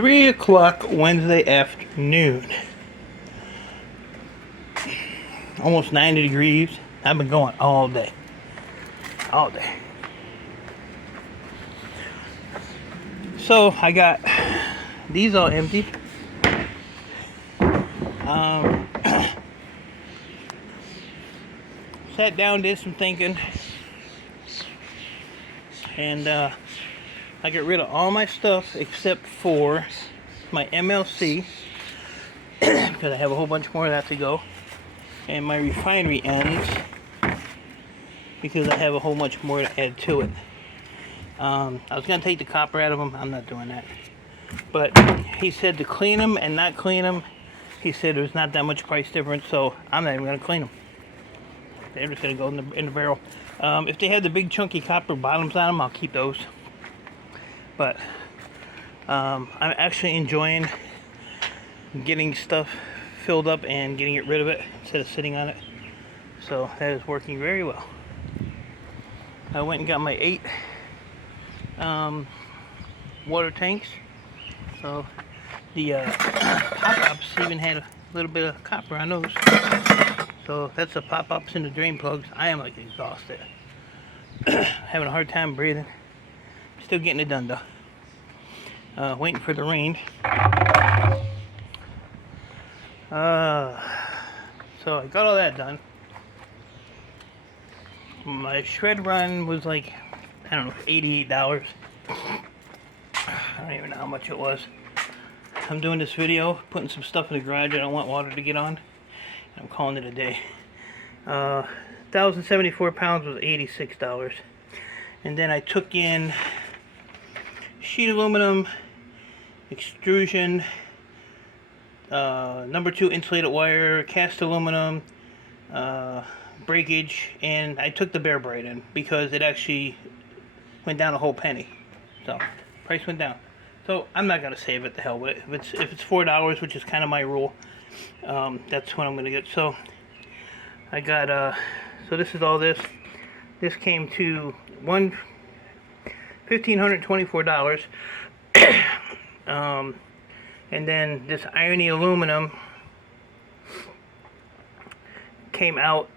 3 o'clock Wednesday afternoon. Almost 90 degrees. I've been going all day. All day. So I got these all empty. Sat down, did some thinking, and I got rid of all my stuff except for my MLC because I have a whole bunch more of that to go, and my refinery ends because I have a whole bunch more to add to it. I was going to take the copper out of them. I'm not doing that. But he said to clean them and not clean them, he said there's not that much price difference, so I'm not even going to clean them. They're just going to go in the barrel. If they had the big chunky copper bottoms on them, I'll keep those. But I'm actually enjoying getting stuff filled up and getting rid of it instead of sitting on it. So that is working very well. I went and got my 8 water tanks. So the pop-ups even had a little bit of copper on those. So that's the pop-ups and the drain plugs. I am like exhausted. Having a hard time breathing. Still getting it done though. Waiting for the rain. So I got all that done. My shred run was like, I don't know, $88. I don't even know how much it was. I'm doing this video, putting some stuff in the garage I don't want water to get on. I'm calling it a day. 1,074 pounds was $86. And then I took in sheet aluminum, extrusion, number 2 insulated wire, cast aluminum, breakage, and I took the Bear Bright in because it actually went down a whole penny. So price went down. So I'm not gonna save it. The hell with it. If it's $4, which is kind of my rule, that's what I'm gonna get. So I got so this is all this. This came to $1,524. And then this irony aluminum came out.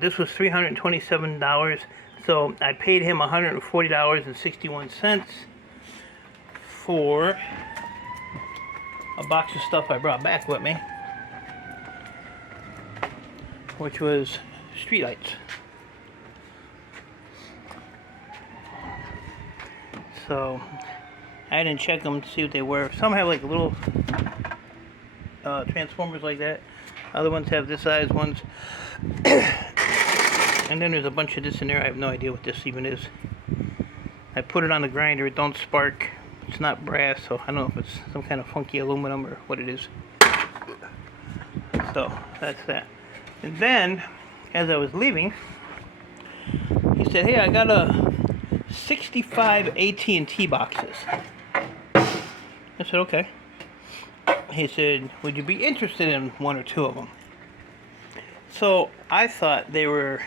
This was $327. So I paid him $140.61 for a box of stuff I brought back with me, which was streetlights. So I didn't check them to see what they were. Some have like little transformers like that. Other ones have this size ones. And then there's a bunch of this in there. I have no idea what this even is. I put it on the grinder. It don't spark. It's not brass, so I don't know if it's some kind of funky aluminum or what it is. So that's that. And then, as I was leaving, he said, "Hey, I got a 65 AT&T boxes." I said, "Okay." He said, "Would you be interested in 1 or 2 of them?" So I thought they were,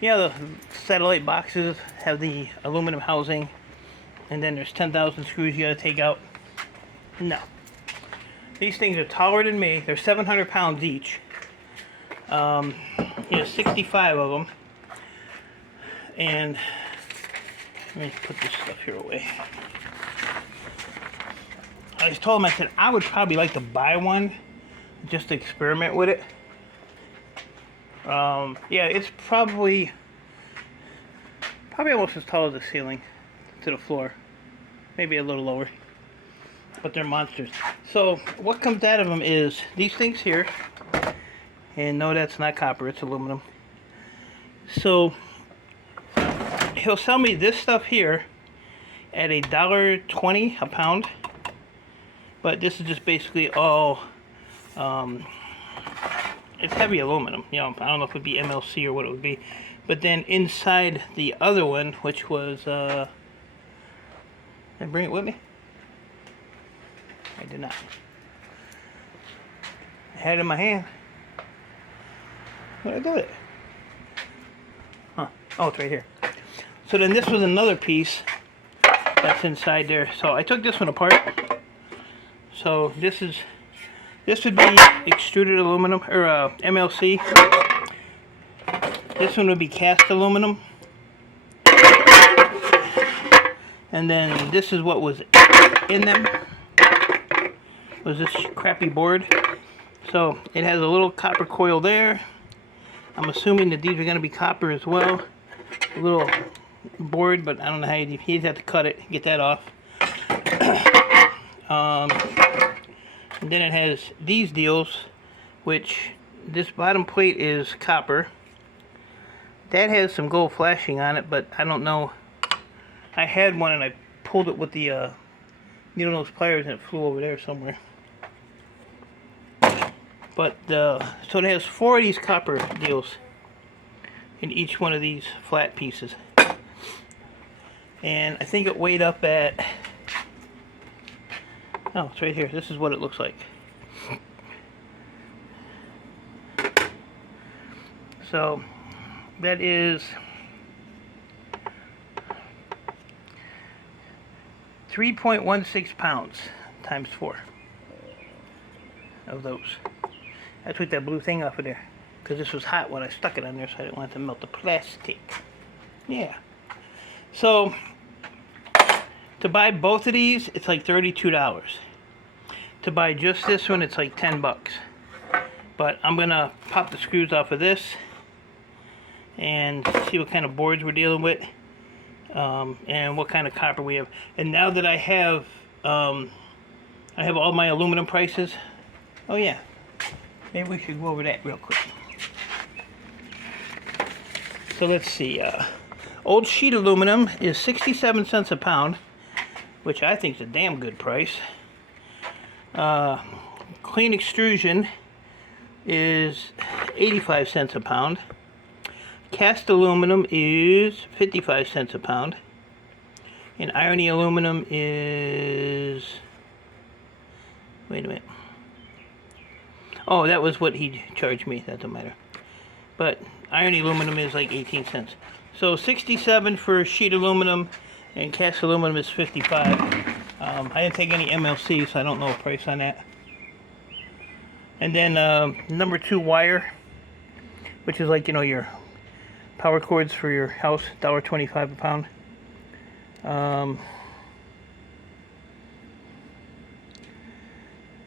the satellite boxes have the aluminum housing, and then there's 10,000 screws you gotta take out. No. These things are taller than me. They're 700 pounds each. 65 of them. And let me put this stuff here away. I just told him, I said, I would probably like to buy one just to experiment with it. It's probably almost as tall as the ceiling to the floor. Maybe a little lower. But they're monsters. So what comes out of them is these things here. And no, that's not copper, it's aluminum. So he'll sell me this stuff here at $1.20 a pound. But this is just basically all, it's heavy aluminum. I don't know if it would be MLC or what it would be. But then inside the other one, which was, did I bring it with me? I did not. I had it in my hand. What did I do with it? Huh. Oh, it's right here. So then this was another piece that's inside there. So I took this one apart. So this would be extruded aluminum, or MLC. This one would be cast aluminum. And then this is what was in them, was this crappy board. So it has a little copper coil there. I'm assuming that these are going to be copper as well. A little board, but I don't know how you have to cut it, get that off. And then it has these deals, which this bottom plate is copper. That has some gold flashing on it, but I don't know. I had one and I pulled it with the needle nose pliers and it flew over there somewhere. But so it has 4 of these copper deals in each one of these flat pieces. And I think it weighed up at, oh, it's right here. This is what it looks like. So that is 3.16 pounds times 4 of those. I took that blue thing off of there because this was hot when I stuck it on there, so I didn't want it to melt the plastic. Yeah. So to buy both of these, it's like $32. To buy just this one, it's like 10 bucks. But I'm gonna pop the screws off of this and see what kind of boards we're dealing with, and what kind of copper we have. And now that I have all my aluminum prices. Oh yeah, maybe we should go over that real quick. So let's see. Old sheet aluminum is 67 cents a pound, which I think is a damn good price. Clean extrusion is 85 cents a pound. Cast aluminum is 55 cents a pound. And irony aluminum is, wait a minute. Oh, that was what he charged me. That doesn't matter. But irony aluminum is like 18 cents. So 67 for sheet aluminum, and cast aluminum is 55. I didn't take any MLC, so I don't know a price on that. And then number 2 wire, which is like, you know, your power cords for your house, $1.25 a pound.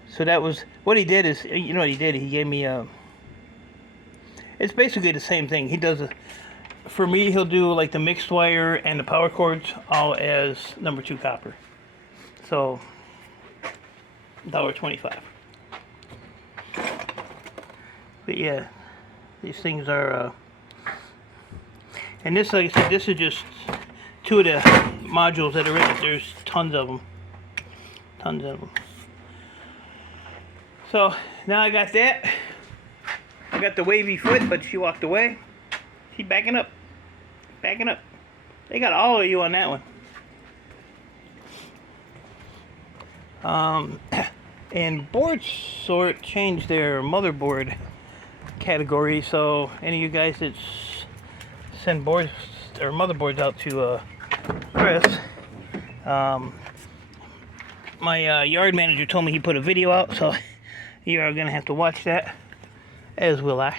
So that was what he did. Is, you know what he did? He gave me it's basically the same thing. He does for me. He'll do like the mixed wire and the power cords all as number 2 copper. So $1.25. But yeah, these things are. And this, like I said, this is just 2 of the modules that are in it. There's tons of them. Tons of them. So now I got that. I got the wavy foot, but she walked away. She's backing up. Backing up. They got all of you on that one. And BoardSort changed their motherboard category, so any of you guys that send boards or motherboards out to Chris, my yard manager told me he put a video out, so you are gonna have to watch that, as will I,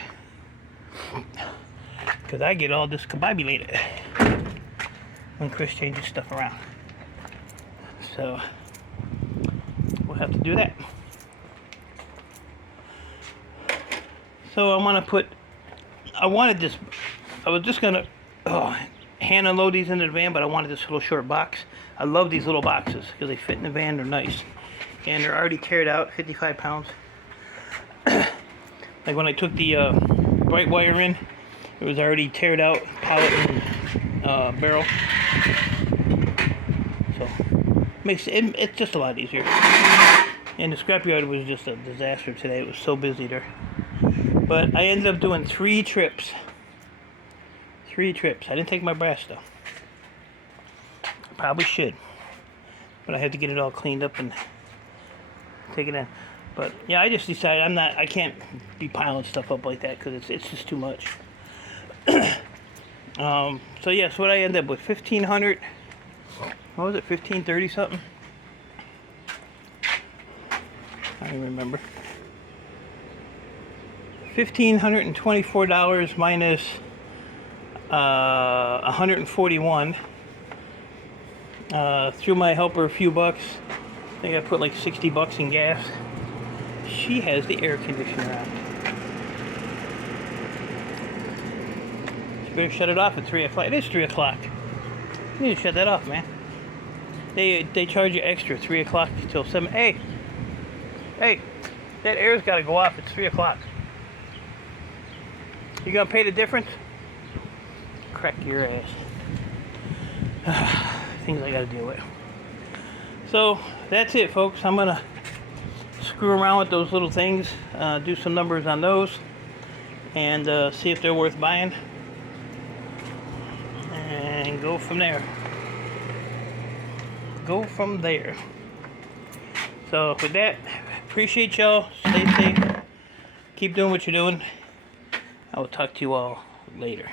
because I get all discombobulated when Chris changes stuff around. So we'll have to do that. So I wanted this. I was just gonna hand unload these into the van, but I wanted this little short box. I love these little boxes because they fit in the van. They're nice, and they're already teared out. 55 pounds. Like when I took the bright wire in, it was already teared out, pallet and barrel. So makes it's just a lot easier. And the scrapyard was just a disaster today. It was so busy there. But I ended up doing 3 trips. 3 trips. I didn't take my brass though. I probably should. But I had to get it all cleaned up and take it in. But yeah, I just decided I can't be piling stuff up like that because it's just too much. So yeah, so what I ended up with, 1,500, what was it, 1,530 something? I don't remember. $1,524 minus 141. Threw my helper a few bucks. I think I put like 60 bucks in gas. She has the air conditioner on. She better shut it off at 3 o'clock. It is 3 o'clock. You need to shut that off, man. They charge you extra 3 o'clock till 7. Hey, that air's got to go off. It's 3 o'clock. You gonna pay the difference? Crack your ass. Things I gotta deal with. So that's it, folks. I'm gonna screw around with those little things, do some numbers on those, and see if they're worth buying, and go from there. So with that, appreciate y'all. Stay safe. Keep doing what you're doing. I will talk to you all later.